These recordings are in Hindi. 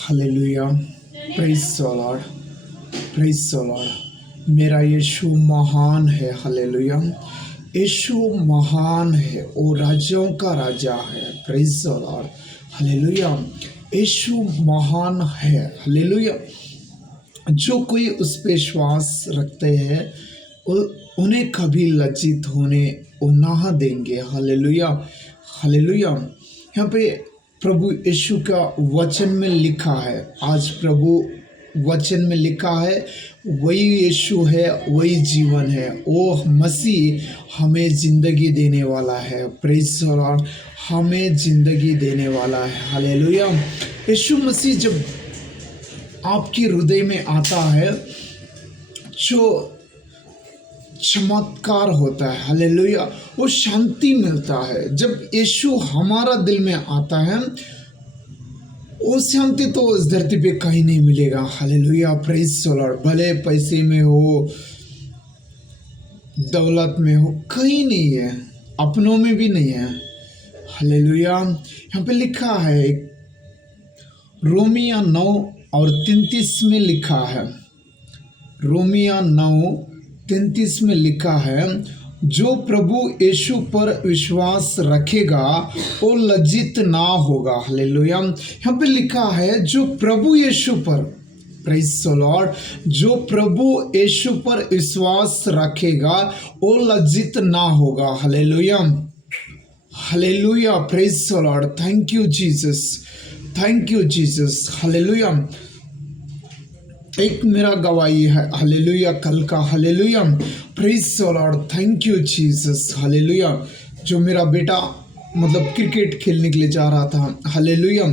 Hallelujah. Praise the Lord, praise the Lord. मेरा यीशु महान है। हालेलुया। यीशु महान है, वो राजाओं का राजा है। Praise the Lord. हालेलुया। यीशु महान है। हालेलुया। जो कोई उस पे विश्वास रखते हैं उन्हें कभी लज्जित होने वो ना देंगे। हालेलुया। हालेलुया। यहाँ पे प्रभु यीशु का वचन में लिखा है, आज प्रभु वचन में लिखा है, वही यीशु है, वही जीवन है, वो मसीह हमें ज़िंदगी देने वाला है। Praise the Lord. हमें ज़िंदगी देने वाला है। हालेलुया। यीशु मसीह जब आपके हृदय में आता है जो चमत्कार होता है। हालेलुया। वो शांति मिलता है। जब यीशु हमारा दिल में आता है वो शांति तो इस धरती पे कहीं नहीं मिलेगा। हालेलुया। Praise the Lord. भले पैसे में हो, दौलत में हो, कहीं नहीं है, अपनों में भी नहीं है। हालेलुया। यहाँ पे लिखा है रोमिया 9:33 में लिखा है, रोमिया 9:33 में लिखा है, जो प्रभु यीशु पर विश्वास रखेगा वो लज्जित ना होगा। हालेलुया। यहाँ पे लिखा है जो प्रभु यीशु पर, प्रेज़ द लॉर्ड, जो प्रभु यीशु पर विश्वास रखेगा वो लज्जित ना होगा। Hallelujah. Hallelujah. Praise the Lord. Thank you Jesus, thank you Jesus. Hallelujah. एक मेरा गवाही है। हालेलुया। कल का। Hallelujah. Praise the Lord. Thank you Jesus. Hallelujah. जो मेरा बेटा क्रिकेट खेलने के लिए जा रहा था। हालेलुया।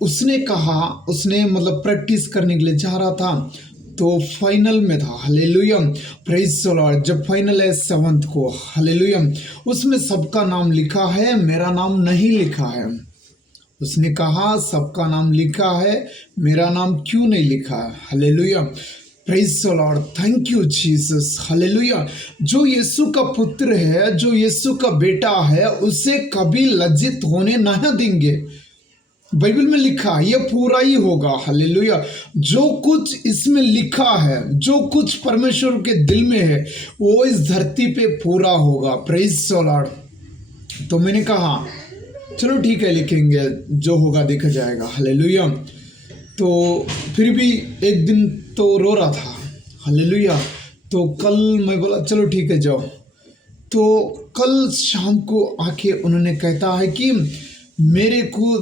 उसने कहा, उसने प्रैक्टिस करने के लिए जा रहा था तो फाइनल में था। हालेलुया। Praise the Lord. जब फाइनल है 7th को। हालेलुया। उसमें सबका नाम लिखा है, मेरा नाम नहीं लिखा है। उसने कहा सबका नाम लिखा है, मेरा नाम क्यों नहीं लिखा है। Hallelujah. Praise the Lord. Thank you Jesus. Hallelujah. जो यीशु का पुत्र है, जो यीशु का बेटा है, उसे कभी लज्जित होने नहीं देंगे। बाइबल में लिखा है ये पूरा ही होगा। हालेलुया। जो कुछ इसमें लिखा है, जो कुछ परमेश्वर के दिल में है, वो इस धरती पे पूरा होगा। Praise the Lord. तो मैंने कहा चलो ठीक है, लिखेंगे, जो होगा देखा जाएगा। हालेलुया। तो फिर भी एक दिन तो रो रहा था। हालेलुया। तो कल मैं बोला चलो ठीक है जाओ। तो कल शाम को आके उन्होंने कहता है कि मेरे को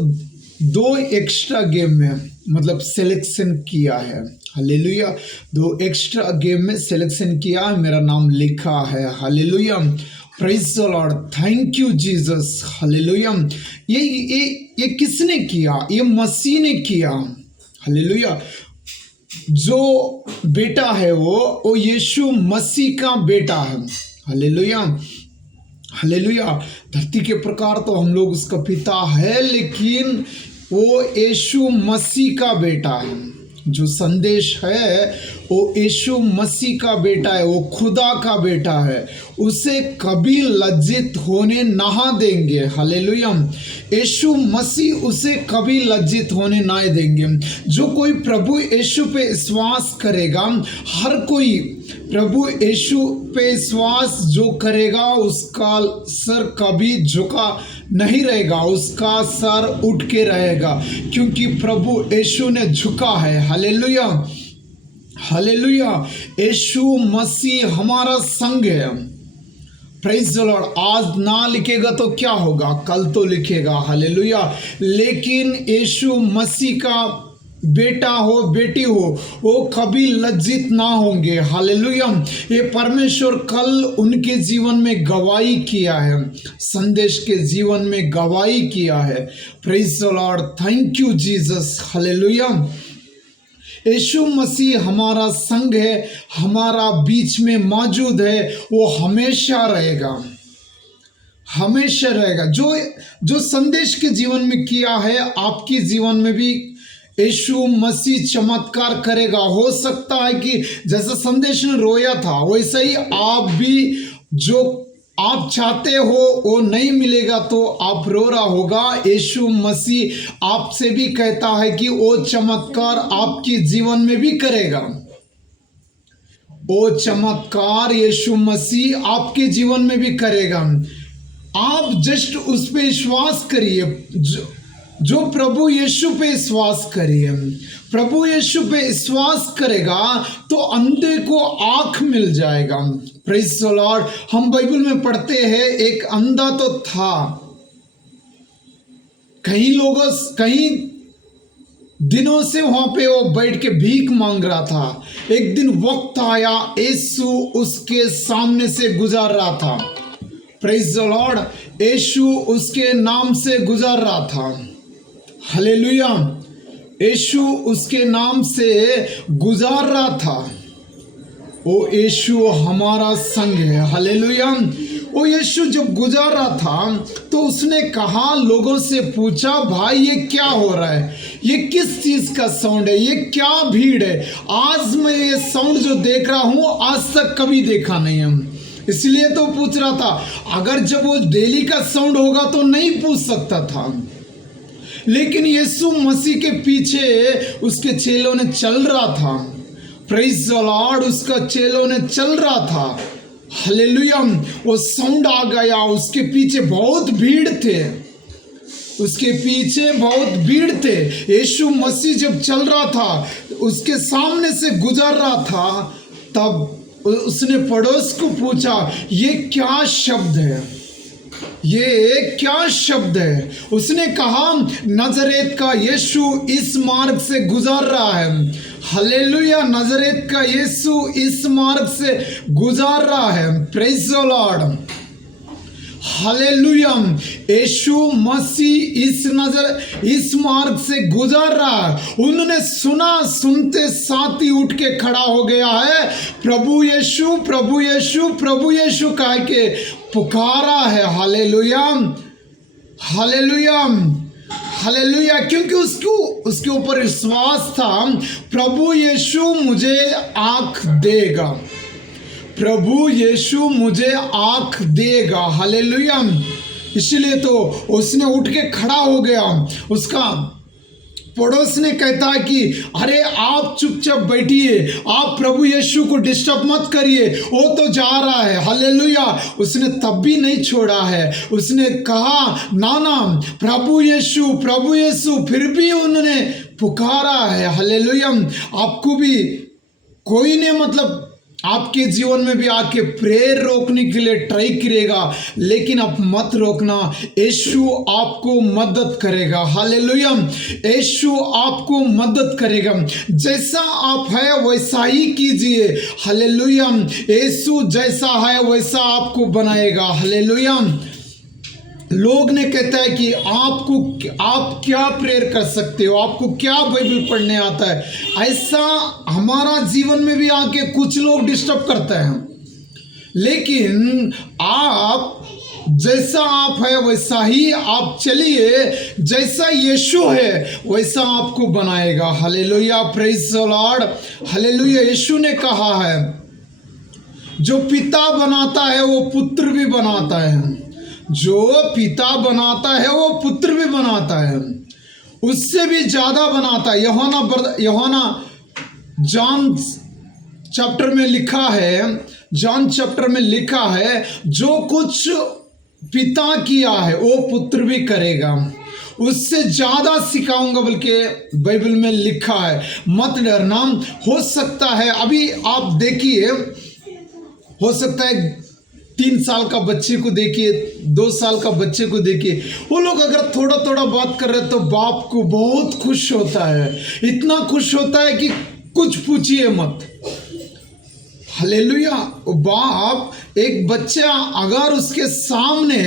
2 एक्स्ट्रा गेम में सिलेक्शन किया है। हालेलुया। 2 एक्स्ट्रा गेम में सिलेक्शन किया है, मेरा नाम लिखा है। Hallelujah. Praise the Lord. Thank you Jesus. Hallelujah. ये किसने किया? ये मसीह ने किया। हालेलुया। जो बेटा है वो यीशु मसीह का बेटा है। हालेलुया। हालेलुया। धरती के प्रकार तो हम लोग उसका पिता है, लेकिन वो यीशु मसीह का बेटा है। जो संदेश है वो यीशु मसीह का बेटा है, वो खुदा का बेटा है, उसे कभी लज्जित होने ना देंगे। हालेलुया। यीशु मसीह उसे कभी लज्जित होने ना देंगे। जो कोई प्रभु यीशु पे विश्वास करेगा, हर कोई प्रभु यीशु पे विश्वास जो करेगा उसका सर कभी झुका नहीं रहेगा, उसका सर उठ के रहेगा, क्योंकि प्रभु यीशु ने झुका है। हालेलुया। हालेलुया। यीशु मसीह हमारा संग है। Praise the Lord. आज ना लिखेगा तो क्या होगा, कल तो लिखेगा। हालेलुया। लेकिन यीशु मसीह का बेटा हो, बेटी हो, वो कभी लज्जित ना होंगे। हालेलुया। ये परमेश्वर कल उनके जीवन में गवाही किया है, संदेश के जीवन में गवाही किया है। Praise the Lord. Thank you Jesus. Hallelujah. Yeshu Masih हमारा संग है, हमारा बीच में मौजूद है, वो हमेशा रहेगा, हमेशा रहेगा। जो संदेश के जीवन में किया है, आपके जीवन में भी यीशु मसीह चमत्कार करेगा। हो सकता है कि जैसा संदेश ने रोया था वैसे ही आप भी जो आप चाहते हो वो नहीं मिलेगा तो आप रो रहा होगा। यीशु मसीह आपसे भी कहता है कि वो चमत्कार आपके जीवन में भी करेगा। वो चमत्कार यीशु मसीह आपके जीवन में भी करेगा। आप जस्ट उस पे विश्वास करिए। जो प्रभु यीशु पे विश्वास करिए। प्रभु यीशु पे विश्वास करेगा तो अंधे को आंख मिल जाएगा। Praise the Lord. हम बाइबल में पढ़ते हैं एक अंधा तो था, कई दिनों से वहां पे वो बैठ के भीख मांग रहा था। एक दिन वक्त आया, यीशु उसके सामने से गुजार रहा था। Praise the Lord. यीशु उसके नाम से गुजार रहा था। हालेलुया। यीशु उसके नाम से गुजार रहा था। वो यीशु हमारा संग है। हालेलुया। वो यीशु जब गुजार रहा था तो उसने कहा, लोगों से पूछा, भाई ये क्या हो रहा है, ये किस चीज का साउंड है, ये क्या भीड़ है। आज मैं ये साउंड जो देख रहा हूं आज तक कभी देखा नहीं हम, इसलिए तो पूछ रहा था। अगर जब वो डेली का साउंड होगा तो नहीं पूछ सकता था, लेकिन यीशु मसीह के पीछे उसके चेलों ने चल रहा था। Praise the Lord. उसका चेलों ने चल रहा था। हालेलुया। वो साउंड आ गया, उसके पीछे बहुत भीड़ थे, उसके पीछे बहुत भीड़ थे। यीशु मसीह जब चल रहा था, उसके सामने से गुजर रहा था, तब उसने पड़ोस को पूछा, ये क्या शब्द है, ये क्या शब्द है। उसने कहा, नजरेत का यीशु इस मार्ग से गुजर रहा है। हालेलुया। नजरेत का यीशु इस मार्ग से गुजर रहा है। Praise the Lord. Hallelujah. Yeshu मसीह इस मार्ग से गुजर रहा है। उन्होंने सुना, सुनते साथ ही उठ के खड़ा हो गया है। प्रभु यीशु, प्रभु यीशु, प्रभु यीशु कह के पुकारा है। हालेलुया। हालेलुया। हालेलुया। क्योंकि उसके ऊपर विश्वास था, प्रभु यीशु मुझे आंख देगा, प्रभु यीशु मुझे आंख देगा। हालेलुया। इसलिए तो उसने उठ के खड़ा हो गया। उसका पड़ोस ने कहता है कि अरे आप चुपचाप बैठिए, आप प्रभु यीशु को डिस्टर्ब मत करिए, वो तो जा रहा है। हालेलुया। उसने तब भी नहीं छोड़ा है। उसने कहा, ना ना, प्रभु यीशु, प्रभु यीशु। फिर भी उन्होंने पुकारा है। हालेलुया। आपको भी कोई ने आपके जीवन में भी आके प्रेयर रोकने के लिए ट्राई करेगा, लेकिन आप मत रोकना। यीशु आपको मदद करेगा। हालेलुया। यीशु आपको मदद करेगा। जैसा आप है वैसा ही कीजिए। हालेलुया। यीशु जैसा है वैसा आपको बनाएगा। हालेलुया। लोग ने कहता है कि आप क्या प्रेयर कर सकते हो, आपको क्या बाइबल पढ़ने आता है। ऐसा हमारा जीवन में भी आके कुछ लोग डिस्टर्ब करते हैं, लेकिन आप जैसा आप है वैसा ही आप चलिए। जैसा यीशु है वैसा आपको बनाएगा। Hallelujah. Praise the Lord. Hallelujah. Yeshu ने कहा है, जो पिता बनाता है वो पुत्र भी बनाता है, जो पिता बनाता है वो पुत्र भी बनाता है, उससे भी ज्यादा बनाता है। यूहन्ना जॉन चैप्टर में लिखा है, जो कुछ पिता किया है वो पुत्र भी करेगा, उससे ज्यादा सिखाऊंगा, बल्कि बाइबल में लिखा है। मत डरना। हो सकता है अभी आप देखिए, हो सकता है 3 साल का बच्चे को देखिए, 2 साल का बच्चे को देखिए, वो लोग अगर थोड़ा थोड़ा बात कर रहे तो बाप को बहुत खुश होता है, इतना खुश होता है कि कुछ पूछिए मत। हालेलुया। बाप एक बच्चा अगर उसके सामने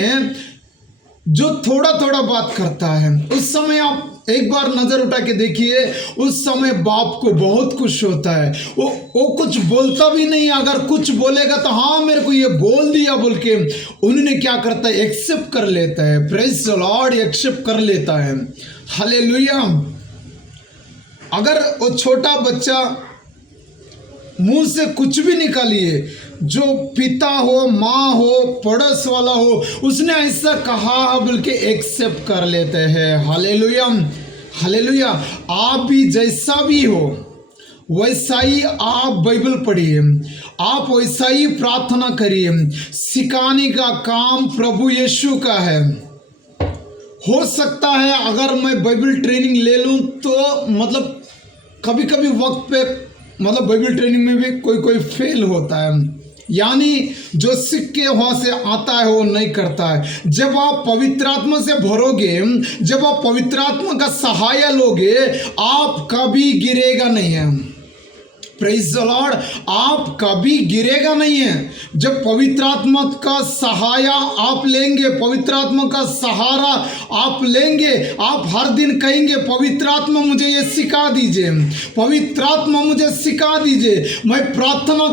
जो थोड़ा थोड़ा बात करता है, उस समय आप एक बार नजर उठा के देखिए, उस समय बाप को बहुत खुश होता है। वो कुछ बोलता भी नहीं, अगर कुछ बोलेगा तो हाँ मेरे को ये बोल दिया बोल के उन्होंने क्या करता है, एक्सेप्ट कर लेता है। Praise the Lord. एक्सेप्ट कर लेता है। हालेलुया। अगर वो छोटा बच्चा मुंह से कुछ भी निकालिए, जो पिता हो, माँ हो, पड़ोस वाला हो, उसने ऐसा कहा बल्कि एक्सेप्ट कर लेते हैं। Hallelujah, hallelujah. आप भी जैसा भी हो वैसा ही आप बाइबल पढ़िए, आप वैसा ही प्रार्थना करिए। सिखाने का काम प्रभु यीशु का है। हो सकता है अगर मैं बाइबल ट्रेनिंग ले लूं तो मतलब कभी कभी वक्त पे मतलब बाइबल ट्रेनिंग में भी कोई कोई फेल होता है, यानी जो सीख के वहाँ से आता है वो नहीं करता है। जब आप पवित्र आत्मा से भरोगे, जब आप पवित्र आत्मा का सहाय लोगे, आप कभी गिरेगा नहीं है। प्रेज द लॉर्ड, आप कभी गिरेगा नहीं है। जब पवित्र आत्मा का सहारा आप लेंगे, पवित्र आत्मा का सहारा आप लेंगे, आप हर दिन कहेंगे पवित्र आत्मा मुझे ये सिखा दीजिए, पवित्र आत्मा मुझे सिखा दीजिए, मैं प्रार्थना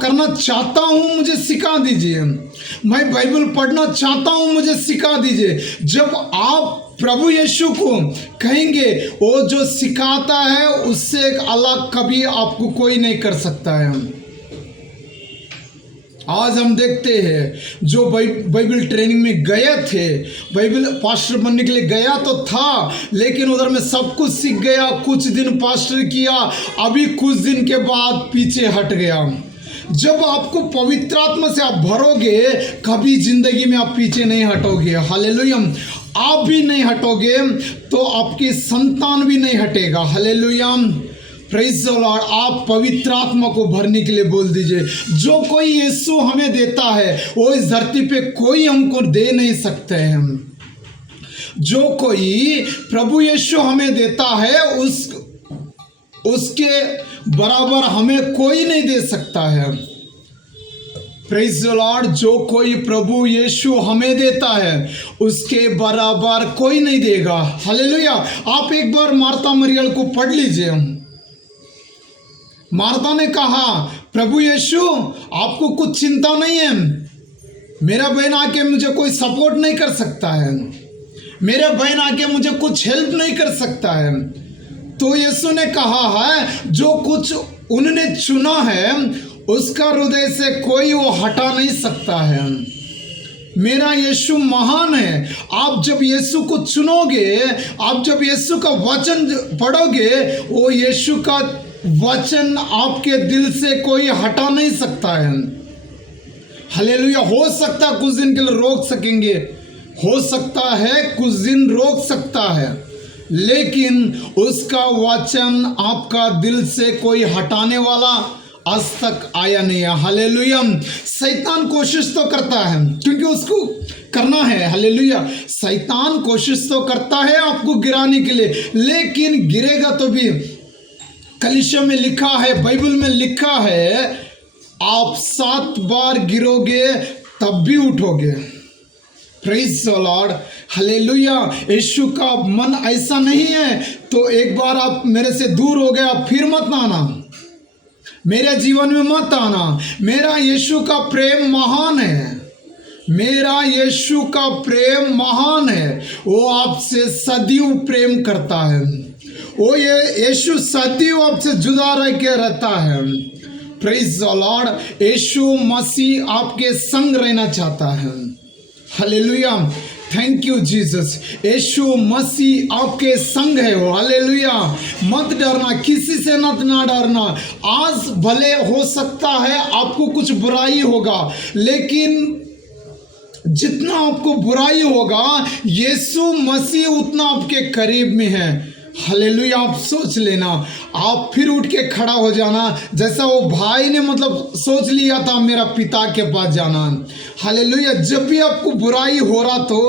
करना चाहता हूँ, मुझे सिखा दीजिए, मैं बाइबल पढ़ना चाहता हूँ, मुझे सिखा दीजिए। जब आप प्रभु यीशु को कहेंगे, वो जो सिखाता है उससे अलग कभी आपको कोई नहीं कर सकता है। आज हम देखते हैं जो बाइबल ट्रेनिंग में गए थे, बाइबल पास्टर बनने के लिए गया तो था, लेकिन उधर में सब कुछ सीख गया, कुछ दिन पास्टर किया, अभी कुछ दिन के बाद पीछे हट गया। जब आपको पवित्र आत्मा से आप भरोगे, कभी जिंदगी में आप पीछे नहीं हटोगे। हालेलुया, आप भी नहीं हटोगे तो आपकी संतान भी नहीं हटेगा। Hallelujah, praise the Lord. आप पवित्र आत्मा को भरने के लिए बोल दीजिए। जो कोई यीशु हमें देता है वो इस धरती पे कोई हमको दे नहीं सकते हैं। जो कोई प्रभु यीशु हमें देता है उसके बराबर हमें कोई नहीं दे सकता है। Praise the Lord. जो कोई प्रभु यीशु हमें देता है उसके बराबर कोई नहीं देगा। हालेलुया। आप एक बार मार्था मरियल को पढ़ लीजिए। मार्था ने कहा, प्रभु यीशु आपको कुछ चिंता नहीं है, मेरा बहन आके मुझे कोई सपोर्ट नहीं कर सकता है, मेरा बहन आके मुझे कुछ हेल्प नहीं कर सकता है। तो यीशु ने कहा है, जो कुछ उन्होंने चुना है उसका हृदय से कोई वो हटा नहीं सकता है। मेरा यीशु महान है। आप जब यीशु को चुनोगे, आप जब यीशु का वचन पढ़ोगे, वो यीशु का वचन आपके दिल से कोई हटा नहीं सकता है। हालेलुया। हो सकता है कुछ दिन के लिए रोक सकेंगे, हो सकता है कुछ दिन रोक सकता है, लेकिन उसका वचन आपका दिल से कोई हटाने वाला आज तक आया नहीं है। हालेलुया। शैतान कोशिश तो करता है, क्योंकि उसको करना है। हालेलुया। शैतान कोशिश तो करता है आपको गिराने के लिए, लेकिन गिरेगा तो भी। कलीसिया में लिखा है, बाइबल में लिखा है, आप 7 बार गिरोगे तब भी उठोगे। Praise the Lord. Hallelujah. Yeshu का मन ऐसा नहीं है तो एक बार आप मेरे से दूर हो गए, आप फिर मत आना, मेरे जीवन में मत आना। मेरा यीशु का प्रेम महान है, मेरा यीशु का प्रेम महान है। वो आपसे सदैव प्रेम करता है। वो ये यीशु सदैव आपसे जुदा रह के रहता है। Praise the Lord. Yeshu Masih आपके संग रहना चाहता है। Hallelujah. Thank you Jesus. Yeshu Masih आपके संग है वो। हालेलुया। मत डरना, किसी से ना डरना। आज भले हो सकता है आपको कुछ बुराई होगा, लेकिन जितना आपको बुराई होगा यीशु मसीह उतना आपके करीब में है। हालेलुया। आप सोच लेना, आप फिर उठ के खड़ा हो जाना, जैसा वो भाई ने मतलब सोच लिया था मेरा पिता के पास जाना। हालेलुया। जब भी आपको बुराई हो रहा तो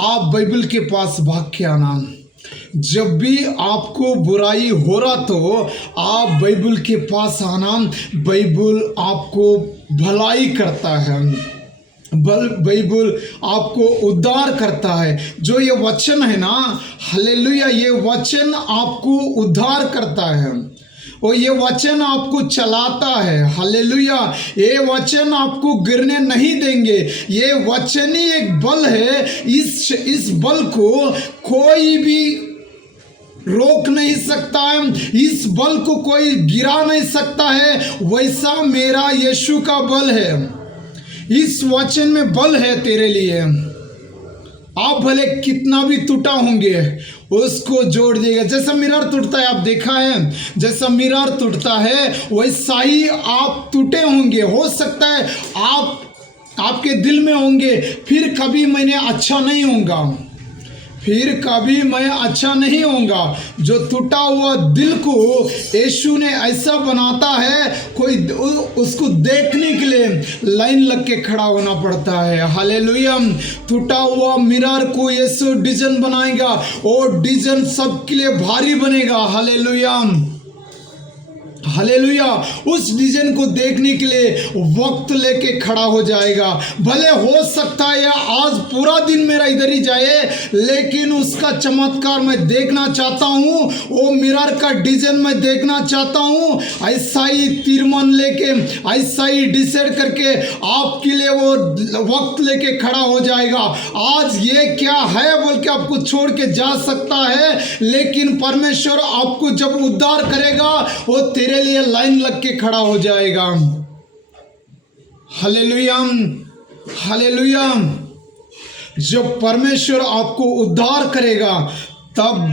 आप बाइबल के पास भाग के आना। जब भी आपको बुराई हो रहा तो आप बाइबल के पास आना। बाइबल आपको भलाई करता है, बाइबल आपको उद्धार करता है। जो ये वचन है ना, हालेलुया, ये वचन आपको उद्धार करता है और ये वचन आपको चलाता है। हालेलुया। ये वचन आपको गिरने नहीं देंगे। ये वचन ही एक बल है। इस बल को कोई भी रोक नहीं सकता है, इस बल को कोई गिरा नहीं सकता है, वैसा मेरा यीशु का बल है। इस वचन में बल है तेरे लिए। आप भले कितना भी टूटा होंगे उसको जोड़ देगा। जैसा मिरर टूटता है, आप देखा है, जैसा मिरर टूटता है वैसा ही आप टूटे होंगे। हो सकता है आपके दिल में होंगे, फिर कभी मैंने अच्छा नहीं होऊंगा, फिर कभी मैं अच्छा नहीं होऊंगा। जो टूटा हुआ दिल को यीशु ने ऐसा बनाता है, कोई उसको देखने के लिए लाइन लग के खड़ा होना पड़ता है। हालेलुया। टूटा हुआ मिरर को यीशु डिजाइन बनाएगा और डिजाइन सबके लिए भारी बनेगा। Hallelujah, hallelujah. उस डिजाइन को देखने के लिए वक्त लेके खड़ा हो जाएगा। भले हो सकता है आज पूरा दिन मेरा इधर ही जाए, लेकिन उसका चमत्कार मैं देखना चाहता हूँ, वो मिरर का डिजाइन मैं देखना चाहता हूँ। ऐसा ही तीरमन लेके, ऐसा ही डिसाइड करके आपके लिए वो वक्त लेके खड़ा हो जाएगा। आज ये क्या है बोल के आपको छोड़ के जा सकता है, लेकिन परमेश्वर आपको जब उद्धार करेगा वो तेरे लिए लाइन लग के खड़ा हो जाएगा। Hallelujah, hallelujah. जब परमेश्वर आपको उद्धार करेगा तब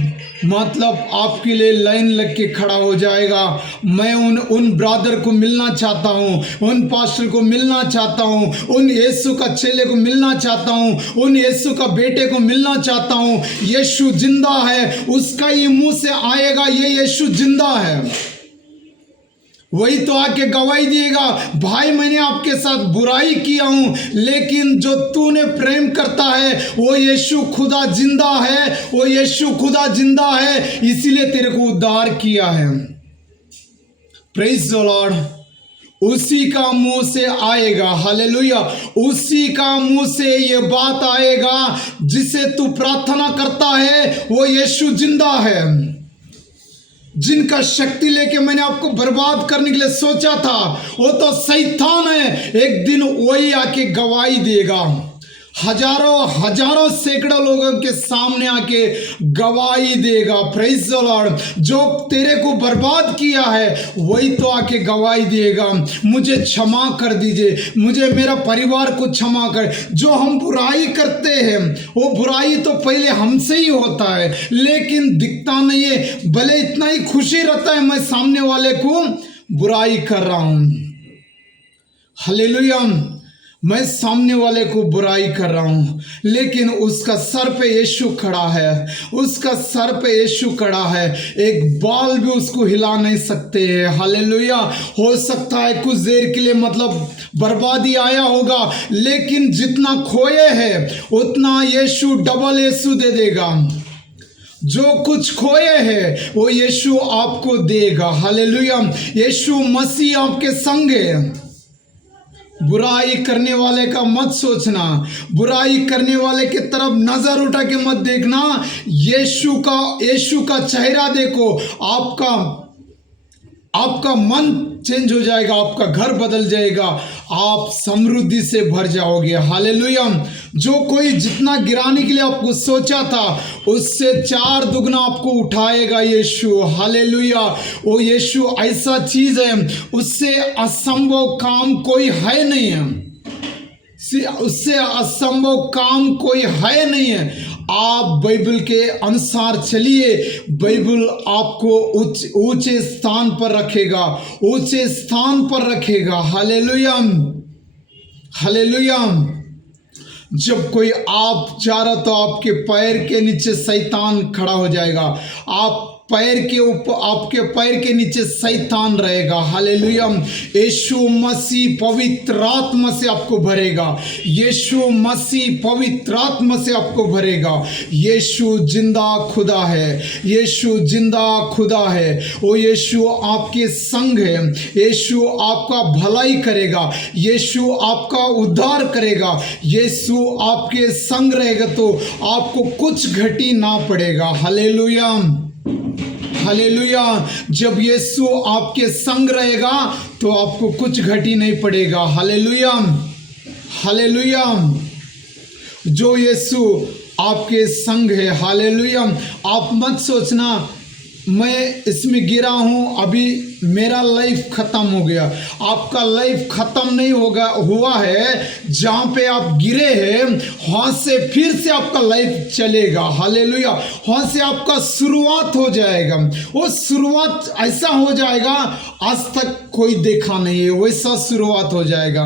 मतलब आपके लिए लाइन लग के खड़ा हो जाएगा। मैं उन ब्रदर को मिलना चाहता हूँ, उन पास्टर को मिलना चाहता हूँ, उन यीशु का चेले को मिलना चाहता हूँ, उन यीशु का बेटे को मिलना चाहता हूँ। यीशु जिंदा है, उसका ही मुंह से आएगा ये यीशु जिंदा है। वही तो आके गवाही दिएगा, भाई मैंने आपके साथ बुराई किया हूं, लेकिन जो तूने प्रेम करता है वो यीशु खुदा जिंदा है, वो यीशु खुदा जिंदा है, इसीलिए तेरे को उद्धार किया है। Praise the Lord. उसी का मुंह से आएगा, हालेलुया, उसी का मुंह से ये बात आएगा, जिसे तू प्रार्थना करता है वो यीशु जिंदा है। जिनका शक्ति लेके मैंने आपको बर्बाद करने के लिए सोचा था वो तो शैतान है। एक दिन वही आके गवाही देगा, हजारों सैकड़ों लोगों के सामने आके गवाही देगा। Praise the Lord. जो तेरे को बर्बाद किया है वही तो आके गवाही देगा, मुझे क्षमा कर दीजिए, मुझे मेरा परिवार को क्षमा कर। जो हम बुराई करते हैं वो बुराई तो पहले हमसे ही होता है, लेकिन दिखता नहीं है। भले इतना ही खुशी रहता है मैं सामने वाले को बुराई कर रहा हूं, हालेलुया, मैं सामने वाले को बुराई कर रहा हूं, लेकिन उसका सर पे यीशु खड़ा है, उसका सर पे यीशु खड़ा है। एक बाल भी उसको हिला नहीं सकते हैं। हालेलुया। हो सकता है कुछ देर के लिए मतलब बर्बादी आया होगा, लेकिन जितना खोए है उतना यीशु डबल यीशु दे देगा। जो कुछ खोए है वो यीशु आपको देगा। हालेलुया। यीशु मसीह आपके संग है। बुराई करने वाले का मत सोचना, बुराई करने वाले के तरफ नजर उठा के मत देखना। यीशु का चेहरा देखो, आपका मन चेंज हो जाएगा, आपका घर बदल जाएगा, आप समृद्धि से भर जाओगे। हालेलुया। जो कोई जितना गिराने के लिए आपको सोचा था उससे 4 दुगना आपको उठाएगा यीशु। हालेलुया। वो यीशु ऐसा चीज है, उससे असंभव काम कोई है नहीं है, उससे असंभव काम कोई है नहीं है। आप बाइबल के अनुसार चलिए, बाइबल आपको ऊंचे स्थान पर रखेगा, ऊंचे स्थान पर रखेगा। Hallelujah, hallelujah. जब कोई आप जा रहा तो आपके पैर के नीचे शैतान खड़ा हो जाएगा, आप पैर के ऊपर, आपके पैर के नीचे शैतान रहेगा। हालेलुया। यीशु मसीह पवित्र आत्मा से आपको भरेगा, यीशु मसीह पवित्र आत्मा से आपको भरेगा। यीशु जिंदा खुदा है, यीशु जिंदा खुदा है। वो यीशु आपके संग है, यीशु आपका भलाई करेगा, यीशु आपका उद्धार करेगा, यीशु आपके संग रहेगा तो आपको कुछ घटी ना पड़ेगा। Hallelujah, hallelujah. जब यीशु आपके संग रहेगा तो आपको कुछ घटी नहीं पड़ेगा। Hallelujah, hallelujah. जो यीशु आपके संग है, हालेलुया। आप मत सोचना मैं इसमें गिरा हूँ, अभी मेरा लाइफ खत्म हो गया। आपका लाइफ खत्म नहीं हुआ है। जहाँ पे आप गिरे हैं वहाँ से फिर से आपका लाइफ चलेगा। हालेलुया। वहाँ से आपका शुरुआत हो जाएगा। वो शुरुआत ऐसा हो जाएगा आज तक कोई देखा नहीं है, वैसा शुरुआत हो जाएगा।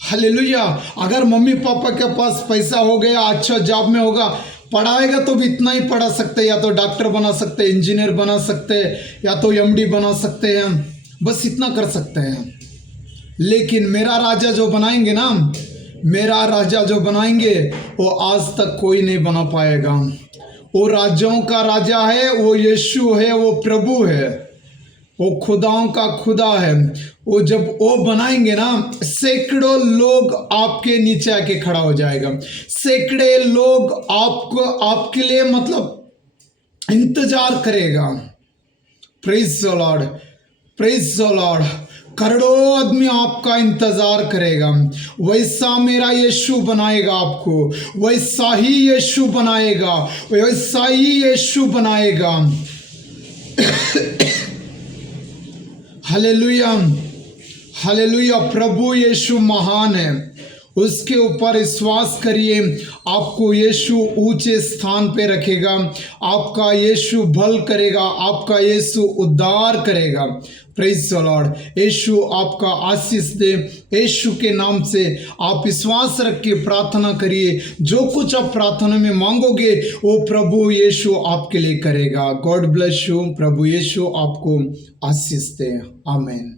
हालेलुया। अगर मम्मी पापा के पास पैसा हो गया, अच्छा जॉब में होगा, पढ़ाएगा तो भी इतना ही पढ़ा सकते हैं, या तो डॉक्टर बना सकते हैं, इंजीनियर बना सकते हैं, या तो एमडी बना सकते हैं, बस इतना कर सकते हैं। लेकिन मेरा राजा जो बनाएंगे ना, मेरा राजा जो बनाएंगे वो आज तक कोई नहीं बना पाएगा। वो राजाओं का राजा है, वो यीशु है, वो प्रभु है, वो खुदाओं का खुदा है। वो जब वो बनाएंगे ना, सैकड़ों लोग आपके नीचे आके खड़ा हो जाएगा। सैकड़े लोग आपके लिए मतलब इंतजार करेगा। Praise the Lord, praise the Lord. करोड़ों आदमी आपका इंतजार करेगा। वैसा मेरा यीशु बनाएगा आपको, वैसा ही यीशु बनाएगा, वैसा ही यीशु बनाएगा। Hallelujah, hallelujah. प्रभु यीशु महान है, उसके ऊपर विश्वास करिए। आपको यीशु ऊंचे स्थान पे रखेगा, आपका यीशु भल करेगा, आपका यीशु उद्धार करेगा। Praise the Lord. यीशु आपका आशीष दे। यीशु के नाम से आप विश्वास रख के प्रार्थना करिए। जो कुछ आप प्रार्थना में मांगोगे वो प्रभु यीशु आपके लिए करेगा। God bless you. प्रभु यीशु आपको आशीष दे। आमीन।